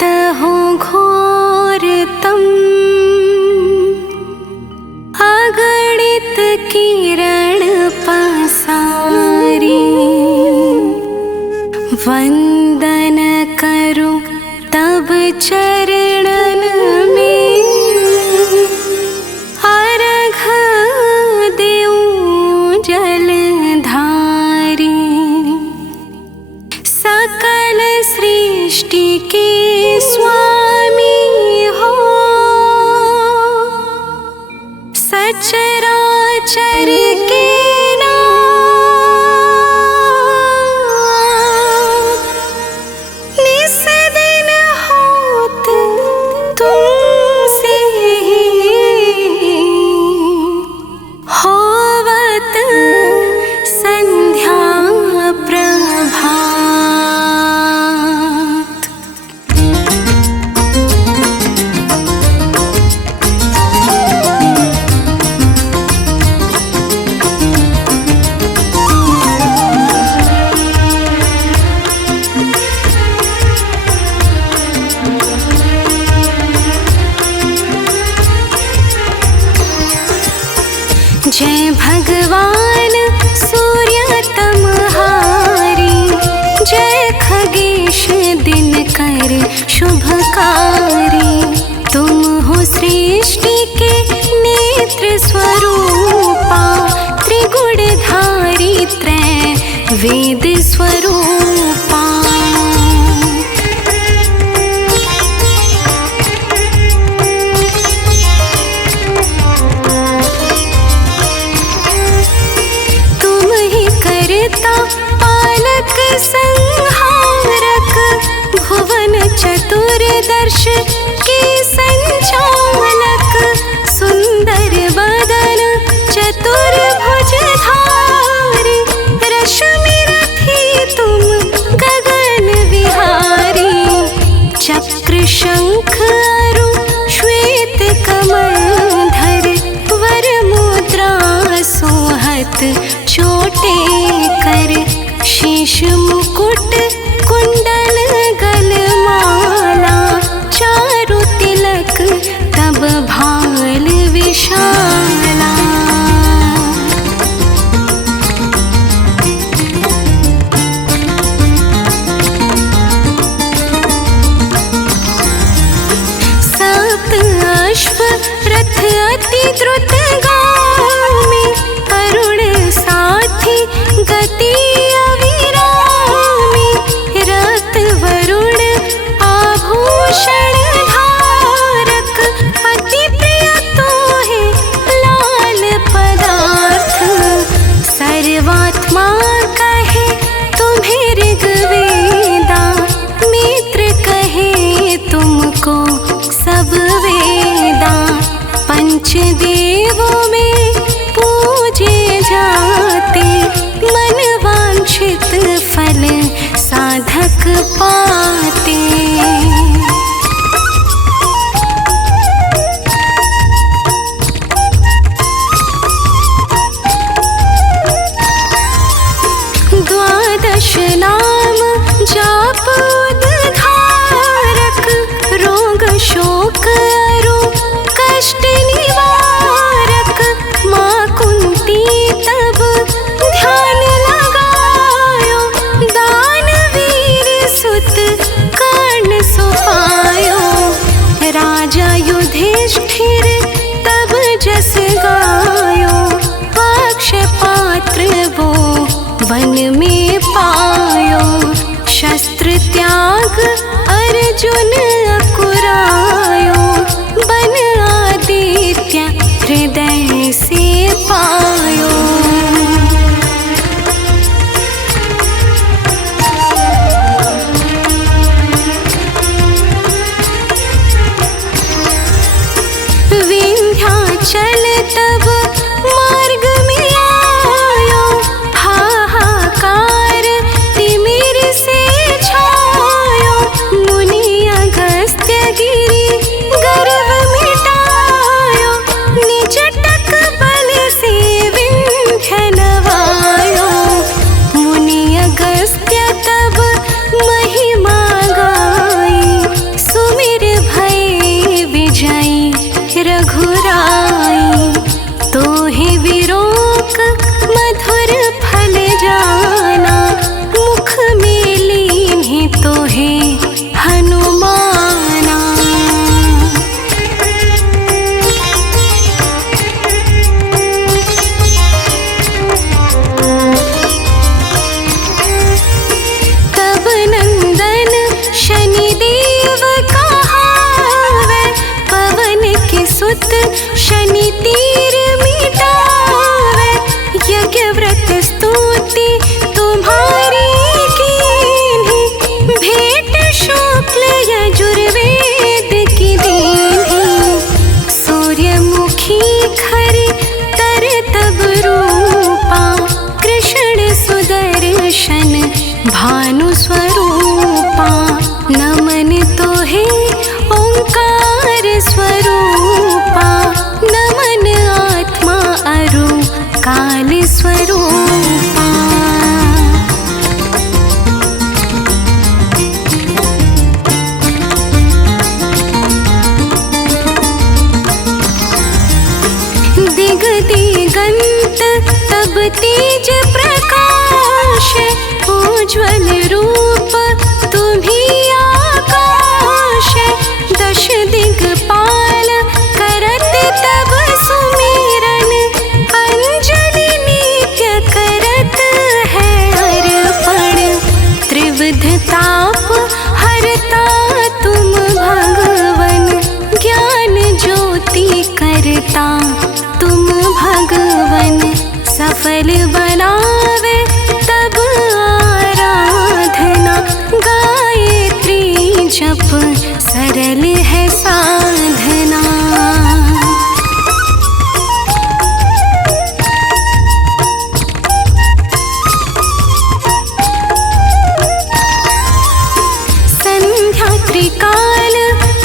तहो घोरतम अगणित किरण पसारी। वंदन करो तब चरणन में अर्घ देऊं जलधारी। सकल सृष्टि के स्वामी हो सचराचर के जय भगवान सूर्य तमहारी। जय खगेश दिनकर शुभकारी। तुम हो सृष्टि के नेत्र स्वरूपा। त्रिगुणधारी त्रय वेद स्वरूपा। पालक संहारक भुवन चतुर्दश के संचालक। सुंदर बदन चतुर्भुजधारी। रश्मि रथी तुम गगन विहारी। चक्र शंख अरु श्वेत कमलधर। वर मुद्रा सोहत छोटे कर। शीश मुकुट कुंडल गलमाला। चारु तिलक तब भाल विशाला। सप्त अश्व रथ अति द्रुतगामी। करुण साथी गति अविरामी। रक्त वरुण आभूषण धारक। अति प्रिय तो है लाल पदार्थ। सर्वात्मा कहे तुम्हें ऋग्वेदा। मित्र कहे तुमको सब वेदा। पंचदेवों में पूजे जाते। मन वांछित फल साधक पाते। द्वादश नाम जाप उद्धारक। रोग शोक अरु कष्ट निवारक। माँ कुंती तब ध्यान लगायो। दानवीर सुत कर्ण सुपायो। राजा युधिष्ठिर तब जस गायो। पक्ष पात्र वो वन में पायो। शस्त्र त्याग अर्जुन अकुरायो। बन आदित्य हृदय से पायो। विंध्याचल तब मार्ग में आयो। हाहाकार तिमिर से छायो। मुनि भानु स्वरूपा नमन तोहे ओंकार स्वरूपा नमन आत्मा अरु काल स्वरूपा। दिग दिगंत तब तेज प्रकाश उज्ज्वल रूप तुम्ही आकाश। दश दिगपाल करत तब सुमिरन अंजलि नित्य करत है अर्पण। त्रिविध ताप हरता तुम भगवन ज्ञान ज्योति करता तुम भगवन। सफल बनावे तब आराधना गायत्री जप सरल है साधना। संध्या त्रिकाल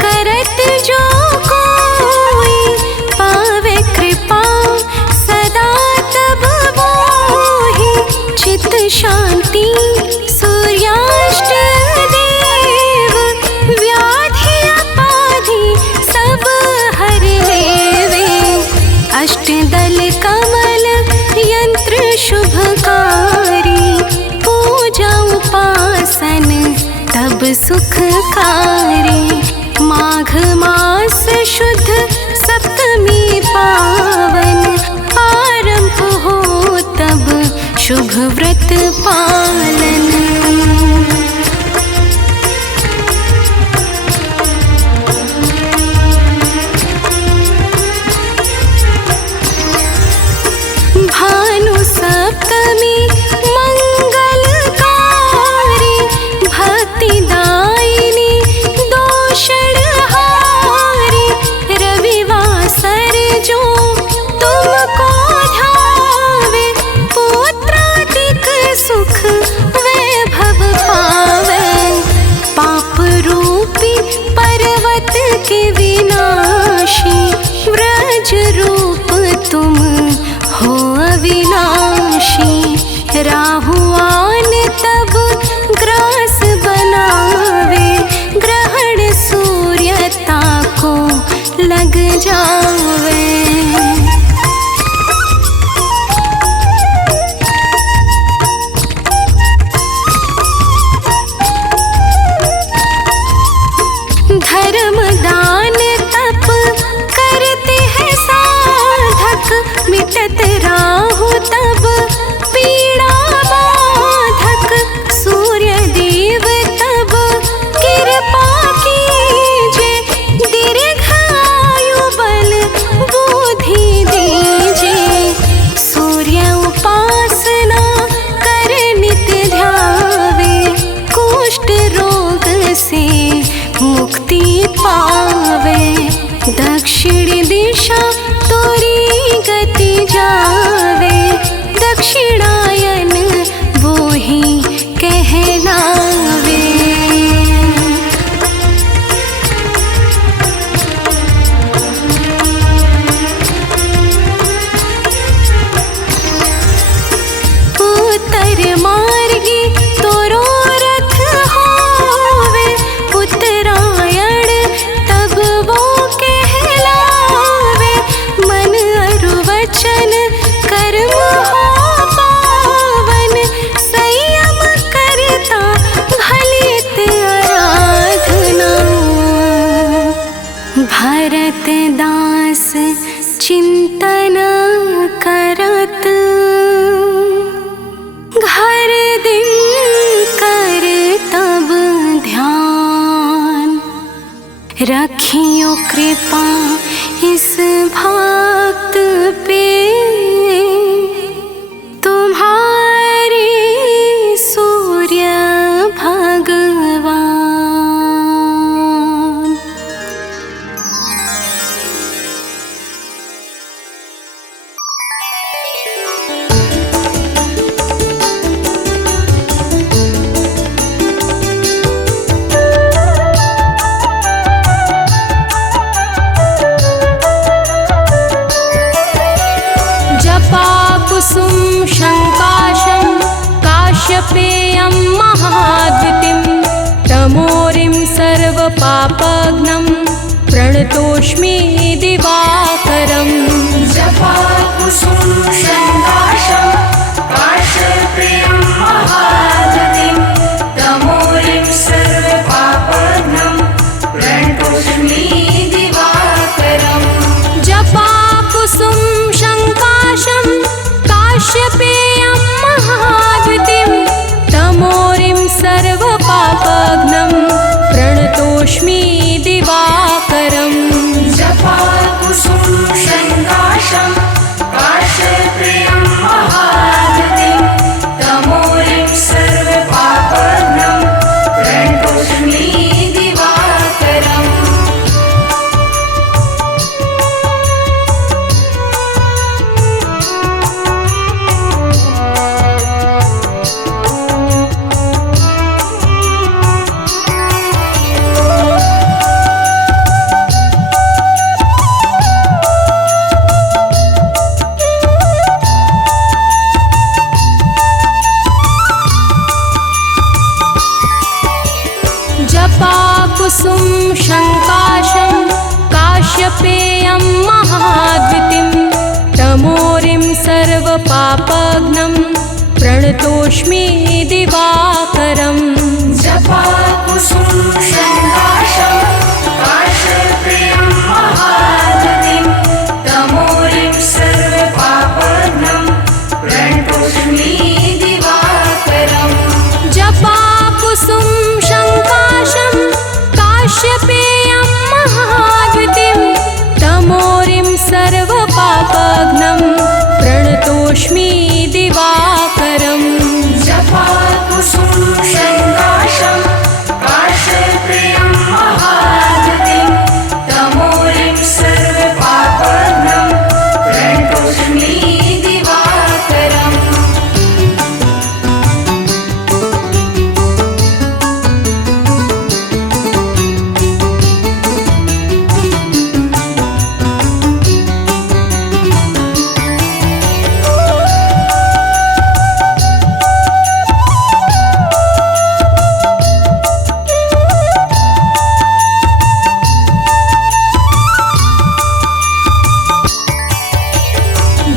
करत जो कोई पावे कृपा सदा तब मोहि। चित शांति सूर्याष्ट देव व्याधि अपाधि सब हर लेवे। अष्टदल कमल यंत्र शुभकारी पूजा उपासन तब सुखकारी। माघ मास शुद्ध सप्तमी पावन आरंभ हो तब शुभ व्रत पालन। भानु सप्तमी मंगलकारी भक्तिदायिनी दोषणहारी। रविवासर जो तुमको ध्यावे पुत्रादिक सुख वैभव पावे। पाप रूपी पर्वत के विनाशी व्रज रूप तुम हो अविनाशी। राहुआन तब ग्रास बनावे ग्रहण सूर्यता को लग जावे। धर्म दान तप करते हैं साधक मिटत राहु तब पीड़ा बाधक। सूर्य देव तब कृपा कीजे दीर्घायु बल बुद्धि दीजे। सूर्य उपासना कर नित ध्यावे कुष्ठ रोग से मुक्ति पावे। दक्षिण दिशा तोरी गति जावे दक्षिणायन वो ही कहलावे। उत्तर मार्गी तोरो रथ होवे उत्तरायण तब वो कहलावे। मन अरु वचन कर्म हो पावन संयम करता भलित आराधना। भरत दास चिंतन करत घर दिन कर तब ध्यान। रखियो कृपा इस भक्त पे तुम्हारे सूर्य भगवान। सर्वपापघ्नं प्रणतोऽस्मि दिवाकरम् जपाकुसुम शङ्काशं काश्यपेयं महाद्युतिं तमोरिं सर्वपापघ्नं प्रणतोऽस्मि दिवाकरम् जपाकुसुम शङ्काशं काश्यपेयं महाद्युतिं तमोरिं सर्वपापघ्नं प्रणतोऽस्मि दिवाकरम् जपाकुसुम शङ्काशं काश्यपेयं महाद्युतिं तमोरिं सर्वपापघ्नं प्रणतोऽस्मि दिवाकरम् जपाकुसुम शङ्काशं काश्यपेयं महाद्युतिं तमोरिं सर्वपापघ्नं प्रणतोऽस्मि दिवाकरम् जपाकुसुम शङ्काशं काश्यपेयं महाद्युतिं तमोरिं सर्वपापघ्नं प्रणतोऽस्मि दिवाकरम् जपाकुसुम शङ्काशं काश्यपेयं महाद्युतिं तमोरिं सर्वपापघ्नं प्रणतोऽस्मि दिवाकरम् जपाकुसुम शङ्काशं काश्यपेयं महाद्युतिं तमोरिं सर्वपापघ्नं प्रणतोऽस्मि दिवाकरम्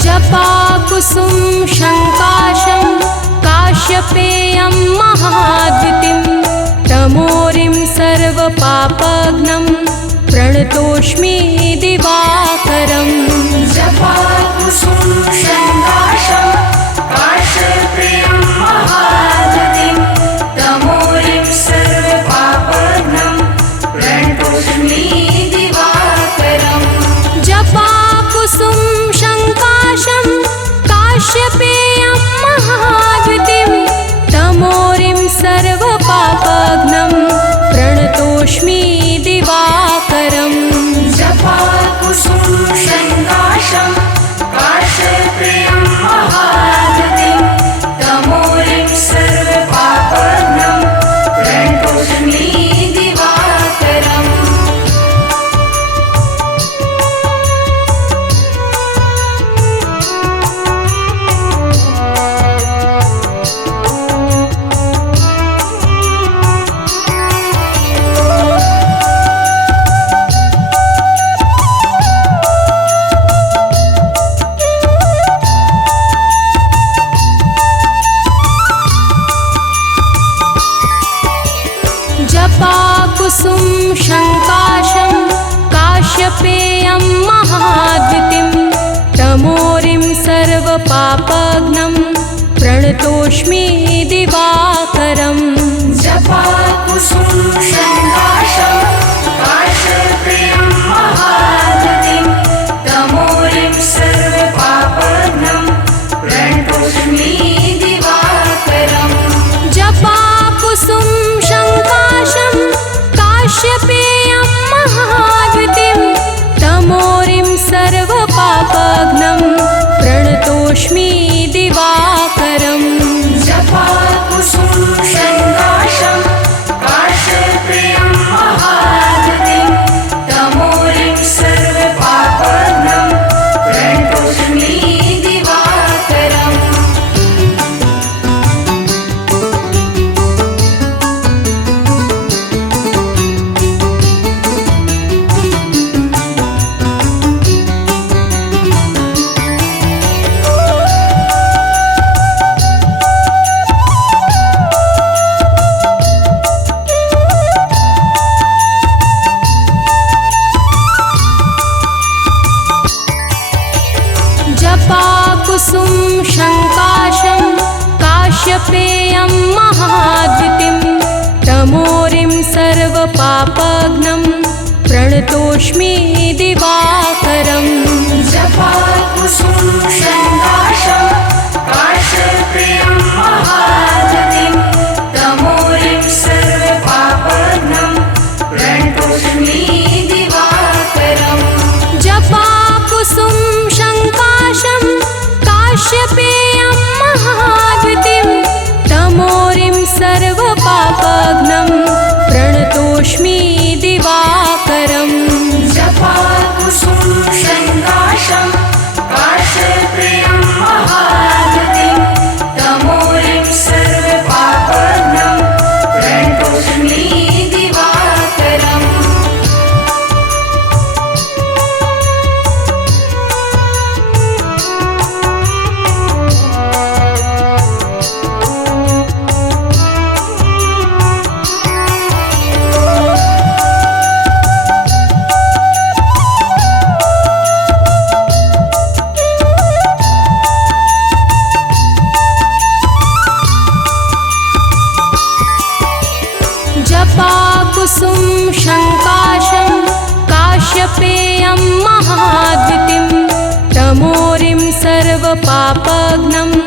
जपाकुसुम शङ्काशं काश्यपेयं महाद्युतिं तमोरिं सर्वपापघ्नं प्रणतोऽस्मि दिवाकरम् जपाकुसुम शङ्काशं काश्यपेयं महाद्युतिं तमोरिं सर्वपापघ्नं प्रणतोऽस्मि दिवाकरम् जपाकुसुम शङ्काशं काश्यपेयं महाद्युतिं तमोरिं सर्वपापघ्नं प्रणतोऽस्मि दिवाकरम् जपाकुसुम शङ्काशं काश्यपेयं महाद्युतिं तमोरिं सर्वपापघ्नं प्रणतोऽस्मि दिवाकरम् जपाकुसुम शङ्काशं काश्यपेयं महाद्युतिं तमोरिं सर्वपापघ्नं प्रणतोऽस्मि दिवाकरम् जपाकुसुम शङ्काशं काश्यपेयं महाद्युतिं तमोरिं सर्वपापघ्नं प्रणतोऽस्मि दिवाकरम् जपाकुसुम शङ्काशं काश्यपेयं महाद्युतिं तमोरिं सर्वपापघ्नं प्रणतोऽस्मि दिवाकरम् जपाकुसुम शङ्काशं काश्यपेयं महाद्युतिं प्रणतोऽस्मि दिवाकरम् जपाकुसुम शङ्काशं काश्यपेयं महागतिं तमोरिं सर्वपापघ्नं प्रणतोऽस्मि दिवाकरम् जपाकुसुम शङ्काशं काश्यपेयं महाद्वितिं तमोरिं सर्वपापघ्नं प्रणतोऽस्मि दिवाकरम् जपाकुसुम शङ्काशं काश्यपेयं महागतिं तमोरिं सर्वपापघ्नं प्रणतोऽस्मि दिवाकरम् जपाकुसुम शङ्काशं काश्यपेयं महाद्वितिं तमोरिं सर्वपापघ्नं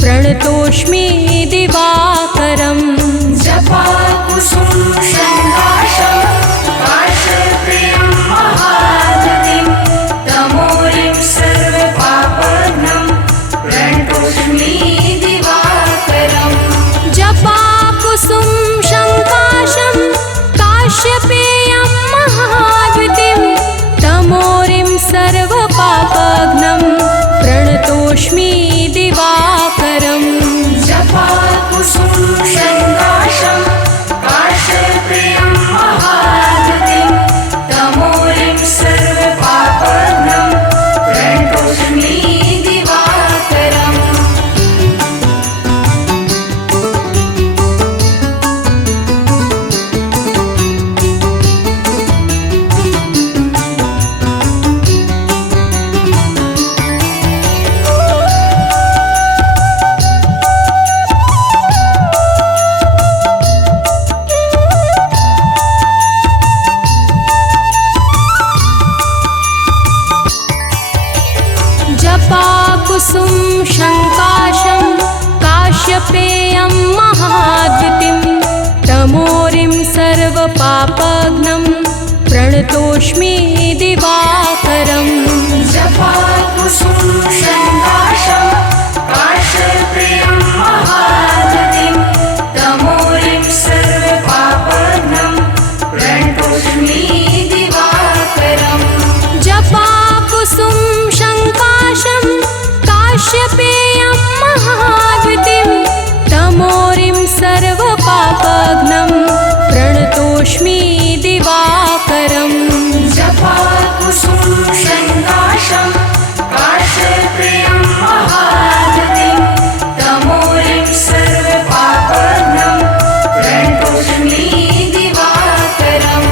प्रणतोऽस्मि दिवाकरम् जपाकुसुम शङ्काशं काश्यपेयं महागतिं तमोरिं सर्वपापघ्नं प्रणतोऽस्मि दिवाकरम् जपाकुसुम शङ्काशं काश्यपेयं महाद्वितिं तमोरिं सर्वपापघ्नं प्रणतोऽस्मि दिवाकरम् जपाकुसुम शङ्काशं काश्यपेयं महागतिं तमोरिं सर्वपापघ्नं प्रणतोऽस्मि दिवाकरम् जपाकुसुम शङ्काशं काश्यपेयं महाद्वितिं तमोरिं सर्वपापघ्नं प्रणतोऽस्मि दिवाकरम् जपाकुसुम शङ्काशं काश्यपेयं महागतिं तमोरिं सर्वपापघ्नं प्रणतोऽस्मि दिवाकरम् जपाकुसुम शङ्काशं काश्यपेयं महाद्वितिं तमोरिं सर्वपापघ्नं प्रणतोऽस्मि दिवाकरम् जपाकुसुम शङ्काशं काश्यपेयं महागतिं तमोरिं सर्वपापघ्नं प्रणतोऽस्मि दिवाकरम्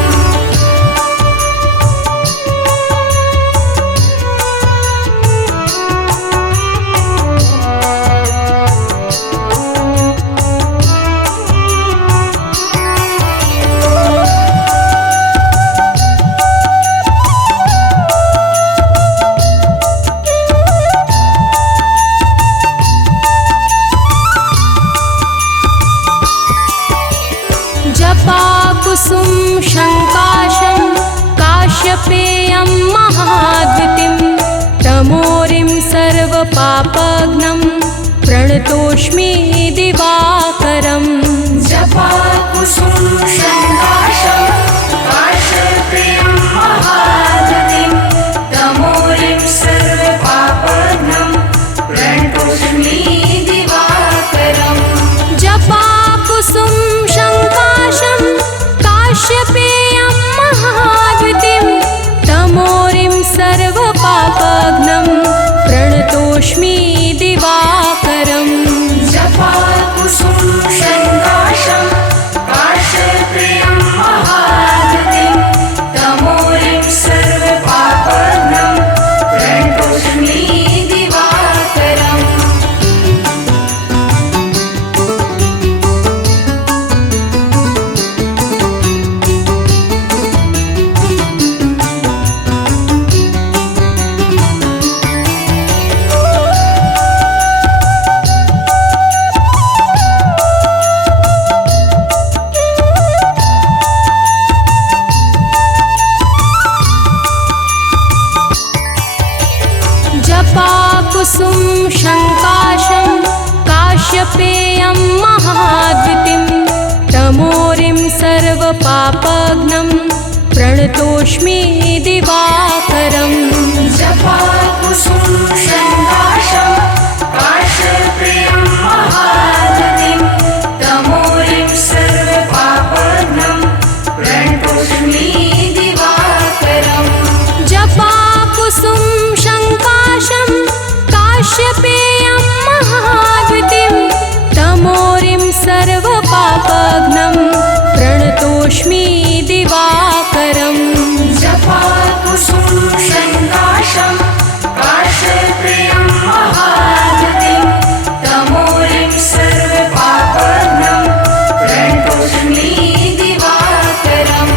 जपाकुसुम शङ्काशं काश्यपेयं महाद्वितिं तमोरिं सर्वपापघ्नं प्रणतोऽस्मि दिवाकरम् जपाकुसुम शङ्काशं काश्यपेयं महागतिं तमोरिं सर्वपापघ्नं प्रणतोऽस्मि दिवाकरम् जपाकुसुम शङ्काशं काश्यपेयं महाद्वितिं तमोरिं सर्वपापघ्नं प्रणतोऽस्मि दिवाकरम् जपाकुसुम शङ्काशं काश्यपेयं काश्यपेयं महाद्युतिं तमोरिं सर्वपापघ्नं प्रणतोऽस्मि दिवाकरम् जपाकुसुम संकाशं काश्यपेयं महाद्युतिं तमोरिं सर्वपापघ्नं प्रणतोऽस्मि दिवाकरम् जपाकुसुम संकाशं काश्यपेयं महाद्युतिं तमोरिं सर्वपापघ्नं प्रणतोऽस्मि दिवाकरम् जपाकुसुम संकाशं काश्यपेयं महाद्युतिं तमोरिं सर्वपापघ्नं प्रणतोऽस्मि दिवाकरम्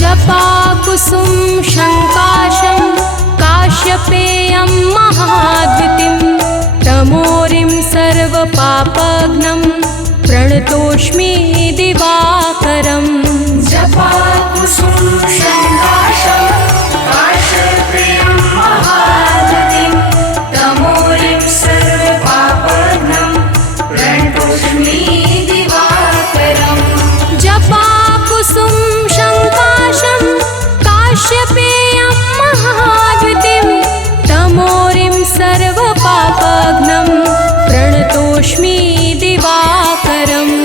जपाकुसुम संकाशं काश्यपेयं महाद्युतिं तमोरिं सर्वपापघ्नं प्रणतोऽस्मि दिवाकरम् जपाकुसुम संकाशं काश्यपेयं महाद्युतिं तमोरिं सर्वपापघ्नं प्रणतोऽस्मि दिवाकरम् जपाकुसुम संकाशं काश्यपेयं महाद्युतिं तमोरिं सर्वपापघ्नं प्रणतोऽस्मि दिवाकरम्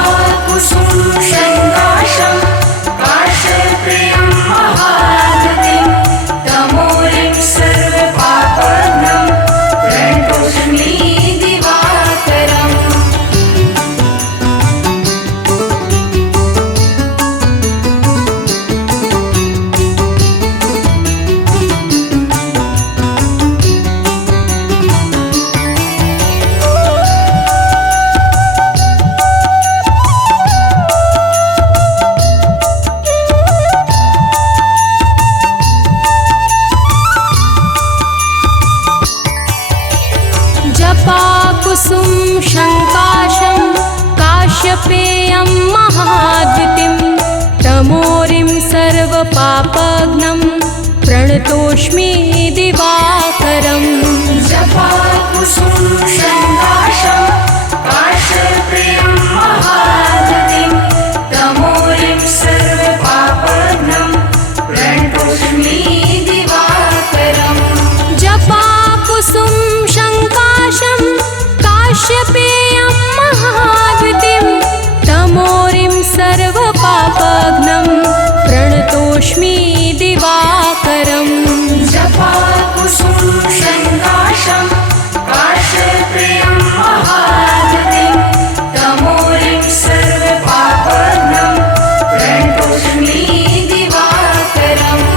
जपाकुसुम संकाशं काश्यपेयं महाद्युतिं तमोरिं सर्वपापघ्नं प्रणतोऽस्मि दिवाकरम् जपाकुसुम संकाशं काश्यपेयं महाद्युतिं तमोरिं सर्वपापघ्नं प्रणतोऽस्मि दिवाकरम् जपाकुसुम संकाशं काश्यपेयं महाद्युतिं तमोरिं सर्वपापघ्नं प्रणतोऽस्मि दिवाकरम् जपाकुसुम संकाशं काश्यपेयं महाद्युतिं तमोरिं सर्वपापघ्नं प्रणतोऽस्मि दिवाकरम् जपाकुसुम संकाशं काश्यपेयं महाद्युतिं तमोरिं सर्वपापघ्नं प्रणतोऽस्मि दिवाकरम्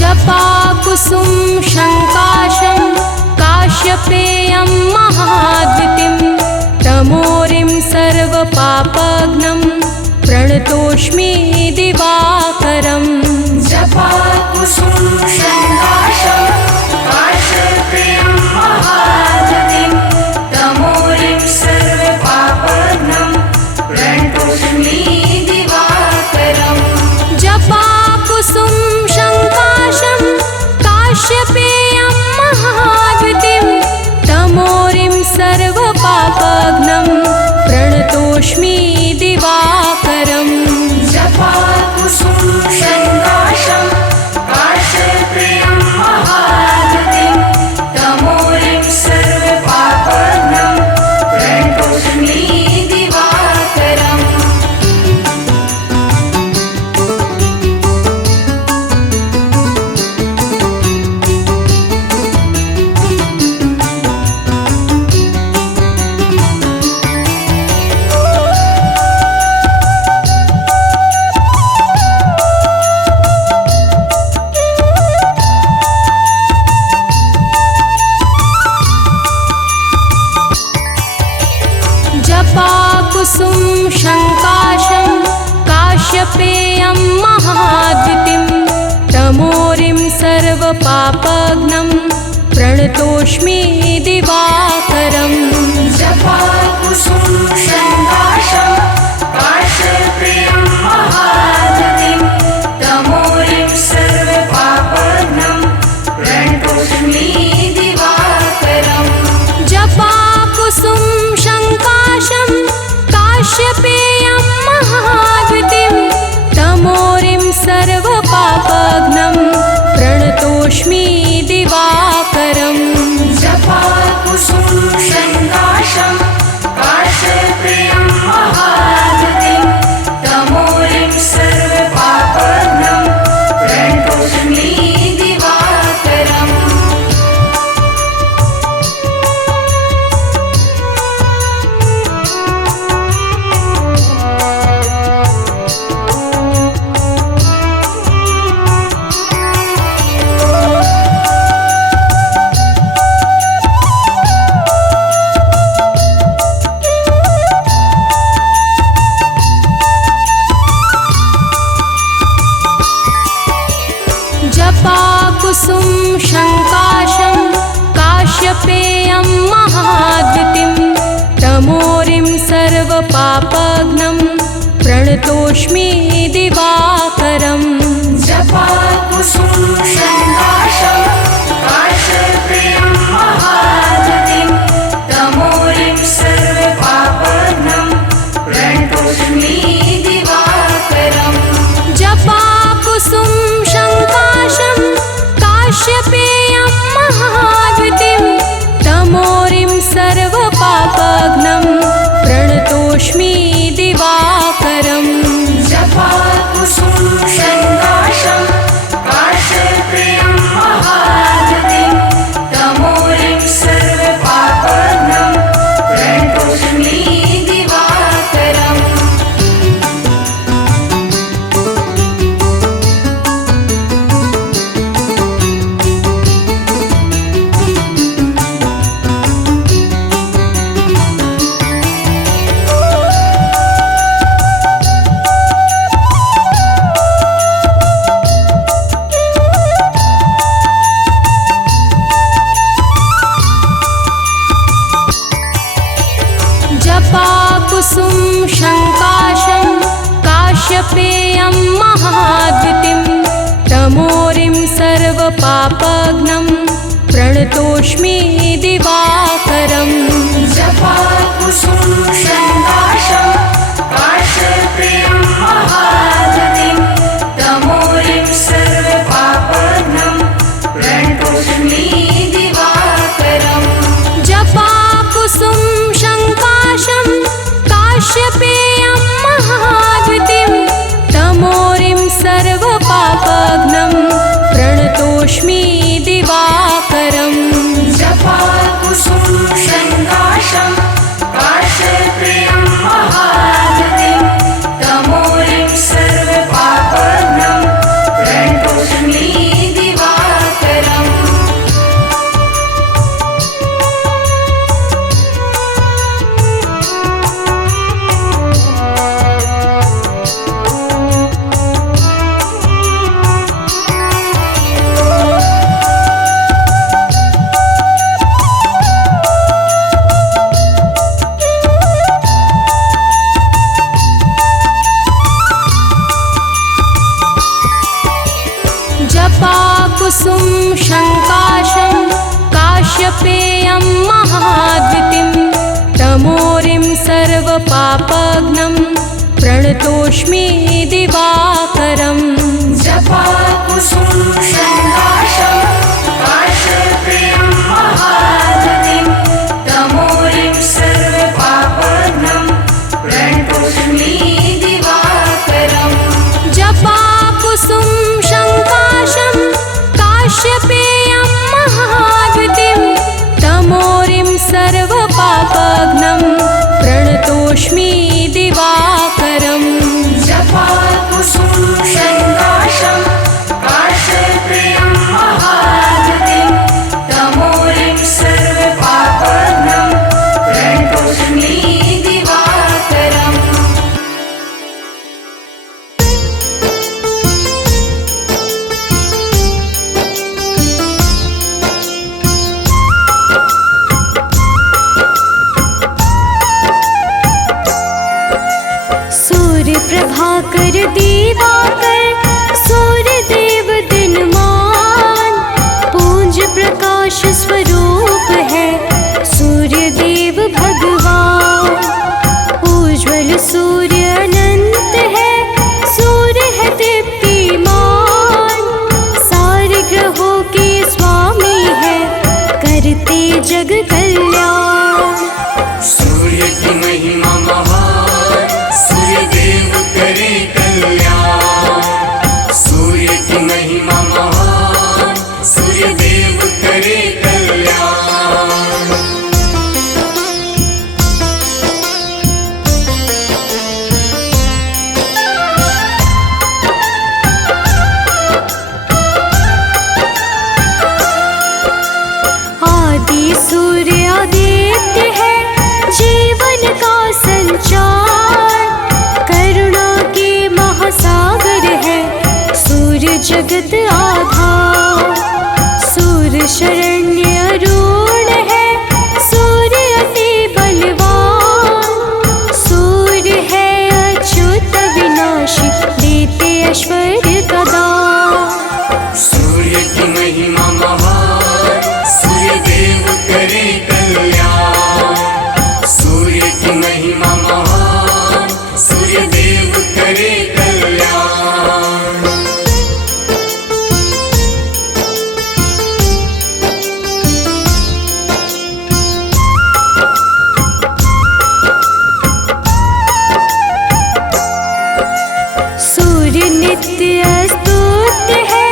जपाकुसुम संकाशं काश्यपेयं महाद्युतिं तमोरिं सर्वपापघ्नं प्रणतोऽस्मि दिवाकरम् जपाकुसुम संकाशं काश्यपेयं महाद्युतिं तमोरिं सर्वपापघ्नं प्रणतोऽस्मि दिवाकरम् जपाकुसुम संकाशं काश्यपेयं महाद्युतिं तमोरिं सर्वपापघ्नं प्रणतोऽस्मि दिवाकरम् जपाकुसुम संकाशं काश्यपेयं महाद्युतिं तमोरिं सर्वपापघ्नं प्रणतोऽस्मि दिवाकरम् काश्यपेयं महाद्युतिं तमोरिं सर्वपापघ्नं प्रणतोऽस्मि दिवाकरम् जपाकुसुम संकाशं काश्यपेयं महाद्युतिं तमोरिं सर्वपापघ्नं प्रणतोऽस्मि दिवाकरम् जपाकुसुम संकाशं काश्यपेयं महाद्युतिं तमोरिं सर्वपापघ्नं प्रणतोऽस्मि दिवाकरम् जपाकुसुम संकाशं काश्यपेयं महाद्युतिं तमोरिं सर्वपापघ्नं प्रणतोऽस्मि दिवाकरम् जपाकुसुम संकाशं काश्यपेयं महाद्युतिं तमोरिं सर्वपापघ्नं प्रणतोऽस्मि दिवाकरम् जपाकुसुम संकाशं काश्यपेयं महाद्युतिं तमोरिं सर्वपापघ्नं प्रणतोऽस्मि दिवाकरम् जपाकुसुम संकाशं काश्यपेयं महाद्युतिं तमोरिं सर्वपापघ्नं प्रणतोऽस्मि दिवाकरम् जपाकुसुम संकाशं काश्यपेयं महाद्युतिं तमोरिं सर्वपापघ्नं प्रणतोऽस्मि दिवाकरम् जपाकुसुम संकाशं काश्यपेयं महाद्युतिं तमोरिं सर्वपापघ्नं प्रणतोऽस्मि दिवाकरम् जपाकुसुम संकाशं काश्यपेयं महाद्युतिं तमोरिं सर्वपापघ्नं प्रणतोऽस्मि दिवाकरम् जपाकुसुम संकाशं काश्यपेयं महाद्युतिं तमोरिं सर्वपापघ्नं प्रणतोऽस्मि दिवाकरम् जपाकुसुम संकाशं काश्यपेयं महाद्युतिं तमोरिं सर्वपापघ्नं प्रणतोऽस्मि दिवाकरम् जपाकुसुम संकाशं काश्यपेयं महाद्युतिं तमोरिं सर्वपापघ्नं प्रणतोऽस्मि दिवाकरम् जपाकुसुम संकाशं काश्यपेयं महाद्युतिं तमोरिं सर्वपापघ्नं प्रणतोऽस्मि दिवाकरम् जपाकुसुम संकाशं काश्यपेयं महाद्युतिं तमोरिं सर्वपापघ्नं प्रणतोऽस्मि दिवाकरम् जपाकुसुम संकाशं काश्यपेयं महाद्युतिं तमोरिं सर्वपापघ्नं प्रणतोऽस्मि दिवाकरम् सागर दिवाकर सूर्य देव दिनमान, पूंज प्रकाश स्वरूप है सूर्य देव भगवान। उज्ज्वल सूर्य अनंत है, सूर्य है दीप्तिमान, सारे ग्रहों के स्वामी है करते जग कल्याण। सूर्य की महिमा महान, सूर्य देव करे कल्याण। सूर्य की महिमा महान, सूर्य देव करे कल्याण। आदि सूर्य आदित्य है जीवन का संचार, करुणा के महासागर है सूर्य जगत आधार। सूर्य शरण्य अरुण है, सूर्य अति बलवान, सूर्य है अच्युत विनाशी देते ऐश्वर्य का दान। सूर्य की महिमा महान, सूर्य देव करे कल्याण। सूर्य की महिमा महान, सूर्य देव करे कल्याण। सूर्य नित्य स्तुत्य है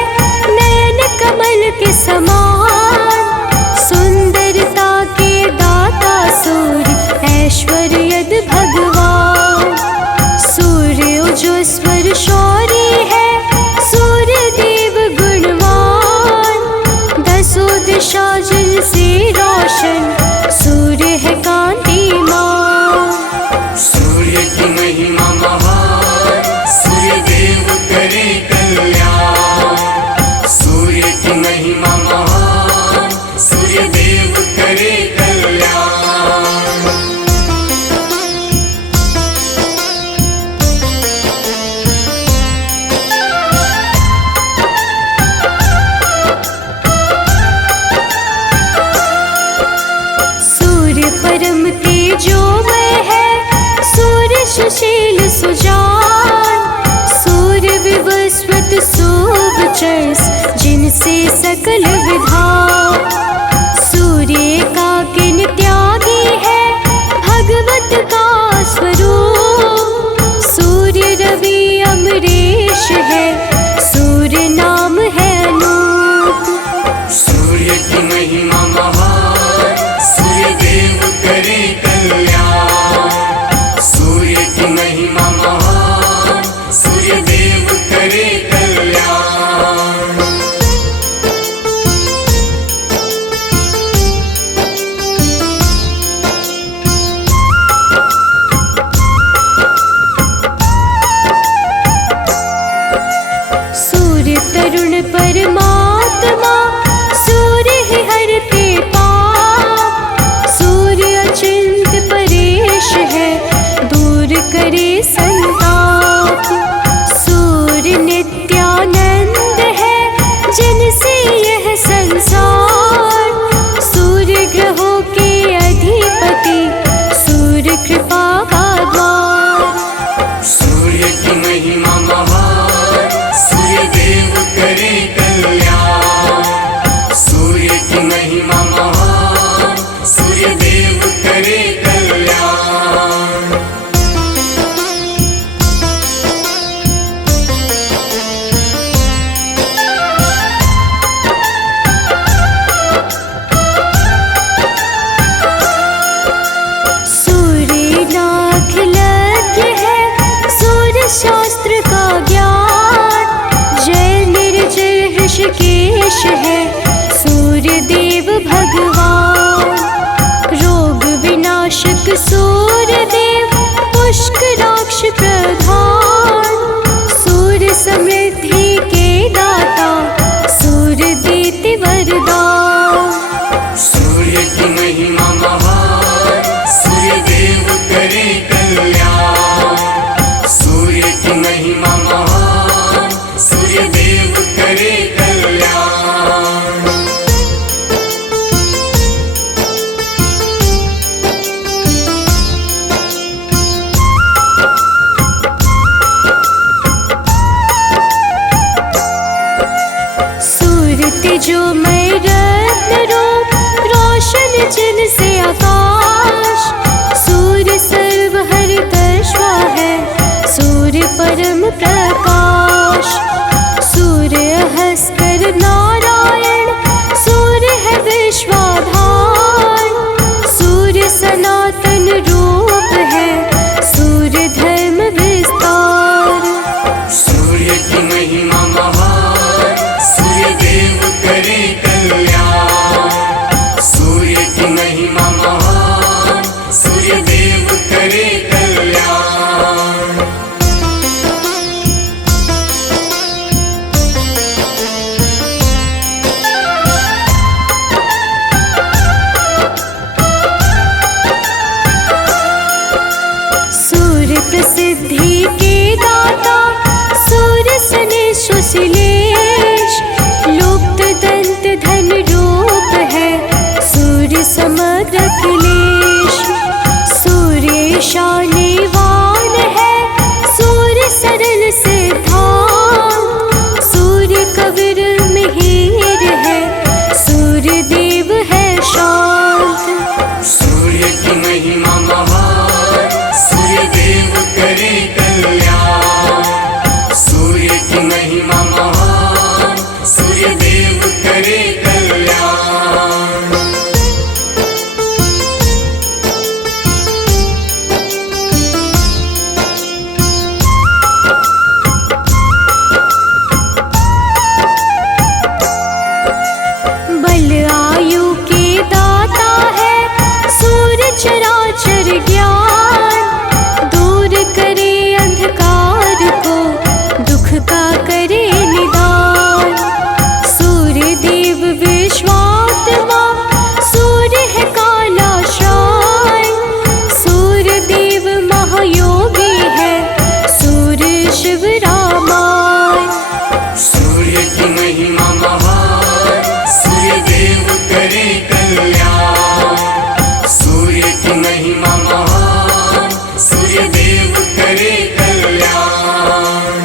नयन कमल के समान, सुंदरता के दाता सूर्य ऐश्वर्यद भगवान। सूर्य ओजस्वर शौर्य है सूर्य देव गुणवान, दसों दिशा जल से रोशन सूर्य है कांतिमान। सूर्य की महिमा महान, सूर्य देव करे कल्याण। सूर्य की महिमा महान, सूर्य देव करे कल्याण। सूर्य परम तेजोमय है, सूर्य सुशील सुजान, सूर्य विवस्वत सुवचर्स जिनसे सकल विधान। सूर्य एकाकिन त्यागी है भगवत का स्वरूप, सूर्य रवि अमरीश है सूर्य नाम है अनूप। सूर्य की महिमा महान, सूर्य देव करे कल्याण। सूर्य की महिमा महान, सूर्य देव करे कल्याण। जिनसे आकाश। सूर्य सर्व हरितश्वा है, सूर्य परम प्रकाश। सूर्य हंसकर नारायण, सूर्य है विश्वाधार। सूर्य सनातन रूप है, सूर्य धर्म विस्तार। सूर्य की महिमा महान, सूर्य देव करे कल्याण। सूर्य की महिमा महान, सूर्य देव करे कल्याण। सूर्य प्रसिद्धि के दाता, सूर्य सने सुशीलेश। लुप्त दंत धन रूप है, सूर्य समग्र अखिलेश। सूर्य ईशानीवान है, सूर्य सरल सिद्धांत। सूर्य कबीर मिहिर है, सूर्य देव है शांत। सूर्य की महिमा महान, सूर्य देव करे कल्याण। सूर्य की महिमा महान, सूर्य देव करे कल्याण। बल आयु के दाता है, सूर्य चराचर ज्ञान। दूर करे अंधकार को, दुख का करे निदान। सूर्य देव विश्वात्मा, सूर्य है काला श्राइन। सूर्य देव महायोगी है, सूर्य शिव रामायण। सूर्य की महिमा महान, सूर्य देव करे कल्याण। सूर्य की महिमा महान, सूर्य देव करे कल्याण।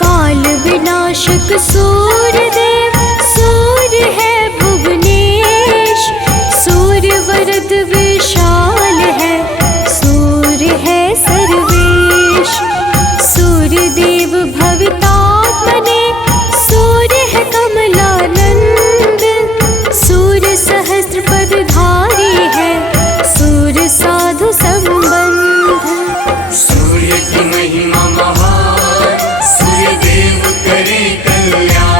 काल विनाशक सूर्य देव, सूर्य है भुवनेश। सूर्य वरद विशाल है, सूर्य है सर्वेश। सूर्य देव भवितात्मने, सूर्य है कमलानंद। सूर्य सहस्त्रपदधारी है, सूर्य साधु संबंध। सूर्य की महिमा महान, सूर्य देव करे कल्याण।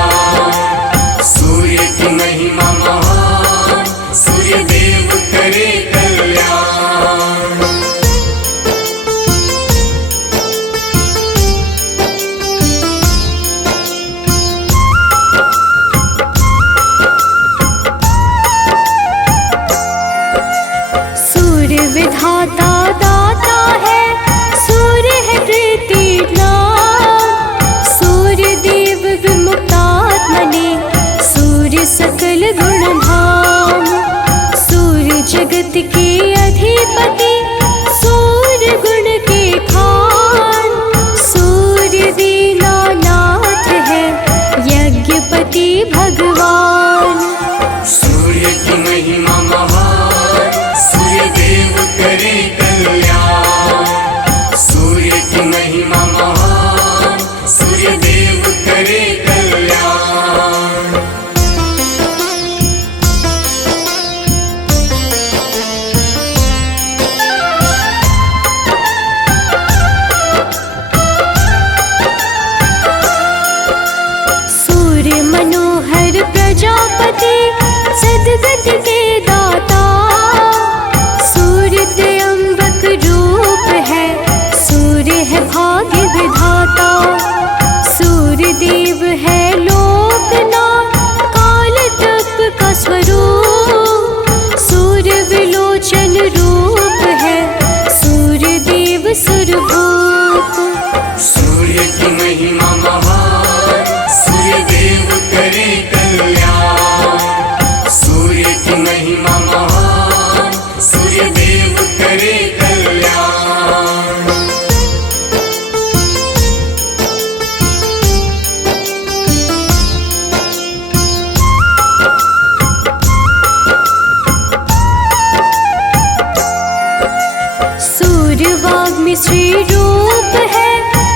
सूर्यवाग्मि श्री रूप है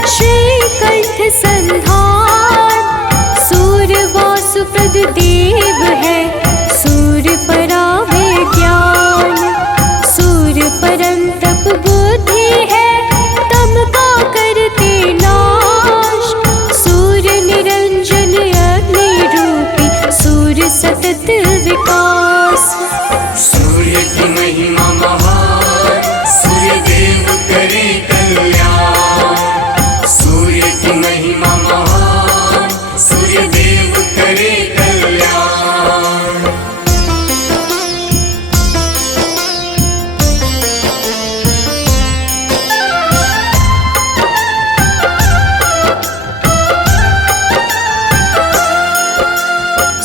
श्रीकंठ संधान। सूर्य वासुप्रद देव है सूर्य परा विज्ञान। सूर्य परम तप बुद्धि है तम का करते नाश। सूर्य निरंजन अग्नि रूपी सूर्य सतत विकास। सूर्य की महिमा महान, सूर्य देव करे कल्याण। सूर्य की महिमा महान, सूर्य देव करे कल्याण।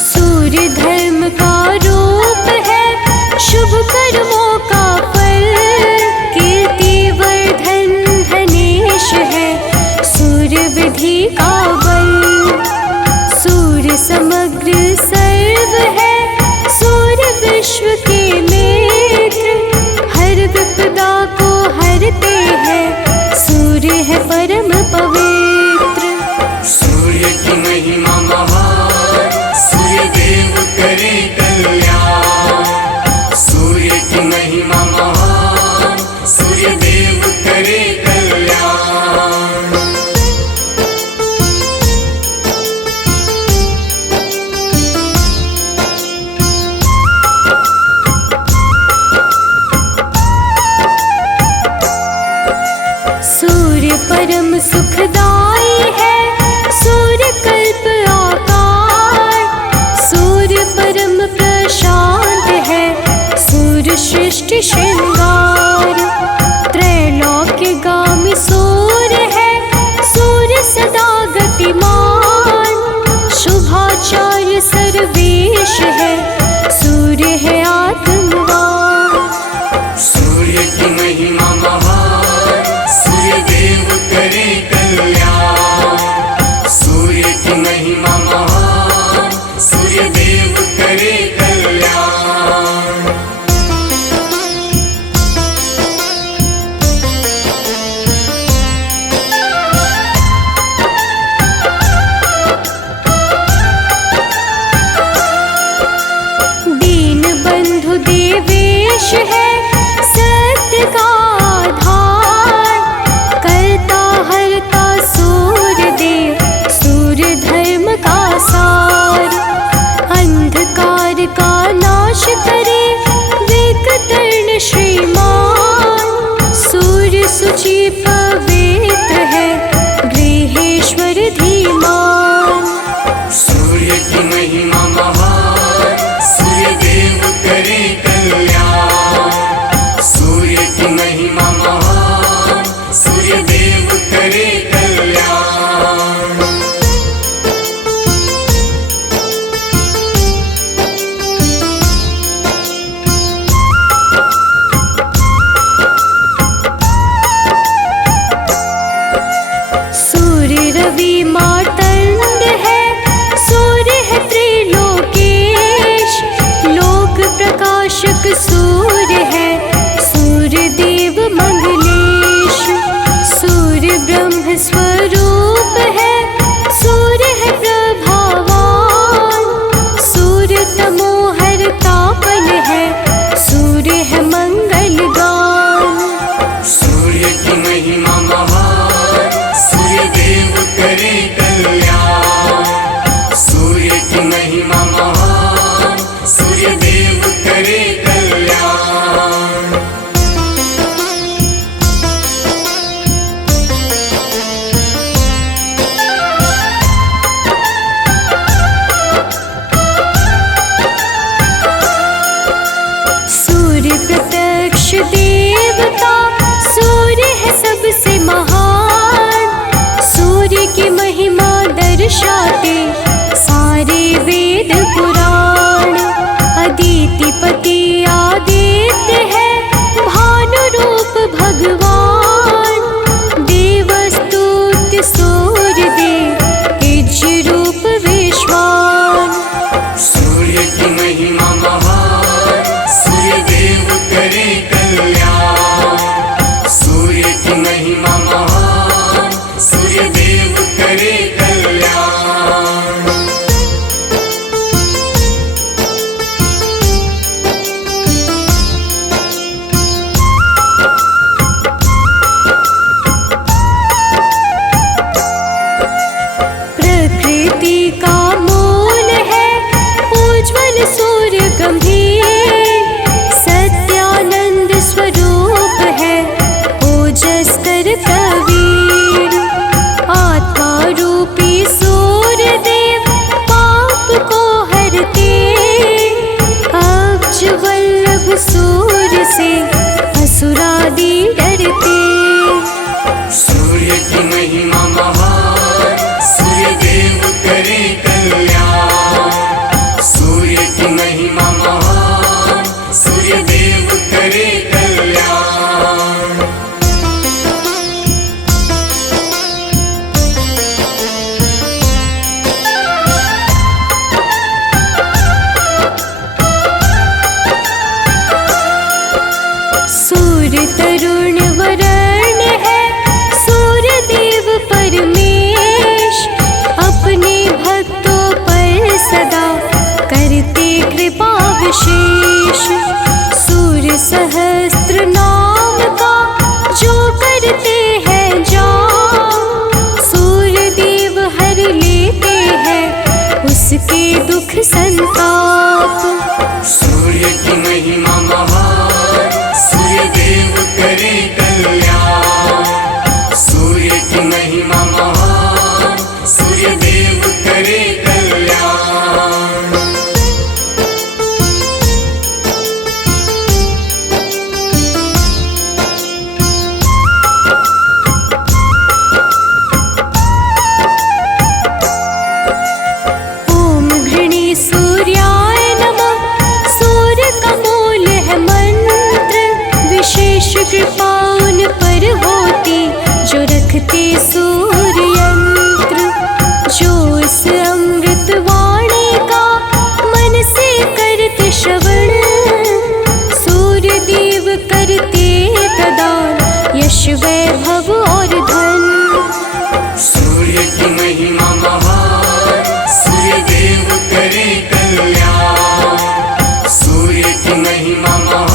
सूर्य धर्म का रूप है शुभ कर्मों का फल। कीर्ति वर्धन धनेश है सूर्य विधि का बल। सूर्य समग्र सर्व है सूर्य विश्व के मित्र। हर विपदा को हरते हैं सूर्य है परम पवित्र। सूर्य की महिमा महान, सूर्य देव करे कल्याण। सूर्य की महिमा महान, सूर्य देव करे कल्याण। सूर्य परम सुखदाई है सूर्य कल्प आकार। सूर्य परम प्रशांत है सूर्य सृष्टि श्रृंगार। त्रैलोक्यगामी सूर्य है सूर्य सदा गतिमान। शुभाचार्य सर्वेश है सूर्य है आत्मवान। सूर्य की महिमा महान, सूर्य देव करे कल्याण। सूर्य की महिमा महान, सूर्य देव करे कल्याण। दीन बंधु देवेश है सत्य का आधार। करता हरता सूर्य देव सूर्य धर्म का सार। अंधकार का नाश करे विकतर्ण श्रीमान। सूर्य शुचि पवित्र है गृहेश्वर धीमान। सूर्य की महिमा महान, सूर्य देव करे कल्याण। सूर्य की महिमा महान, सूर्य देव करे कल्याण। सूर्य रवि मार्तंड है सूर्य है त्रिलोकेश। लोक प्रकाशक सूर्य है सूर्य देव मंगलेश। सूर्य ब्रह्म स्वरूप है सूर्य है प्रभावान। सूर्य तमोहर तापन है सूर्य है मंगलगान। सूर्य की महिमा महान, सूर्य देव करे कल्याण। सूर्य की महिमा महान, सूर्य देव करे कल्याण। सूर्य प्रत्यक्ष देवता सूर्य है सबसे महान। सूर्य की महिमा दर्शाते सारे वेद पुराण। अदितिपति आदित्य है भानु रूप भगवान। देवस्तुत्य सूर्य देव तेज रूप विश्वान। सूर्य की महिमा महान, सूर्य देव करे कल्याण। सूर्य भी डरते। सूर्य की महिमा महान, सूर्य देव करे कल्याण। सूर्य की महिमा महान, सूर्य देव करे कल्याण। सूर्य तरुण वरण है, सूर्य देव परमेश, अपने भक्तों पर सदा करते कृपा विशेष। सूर्य सहस्त्र नाम का जो करते हैं जाप, सूर्य देव हर लेते हैं उसके दुख संताप। सूर्य की महिमा महान, सूर्य देव करे कल्याण। सूर्य की महिमा महान, सूर्य देव करे कल्याण। ओम घृणी सूर्याय नमः, सूर्य का मूल है मंत्र, विशेष कृपा उन पर होती जो रखते सूर्य यंत्र। जो इस अमृत वाणी का मन से करते श्रवण, सूर्य देव करते प्रदान यश वैभव और धन। सूर्य की महिमा महान, सूर्य देव करे कल्याण। सूर्य की महिमा महान,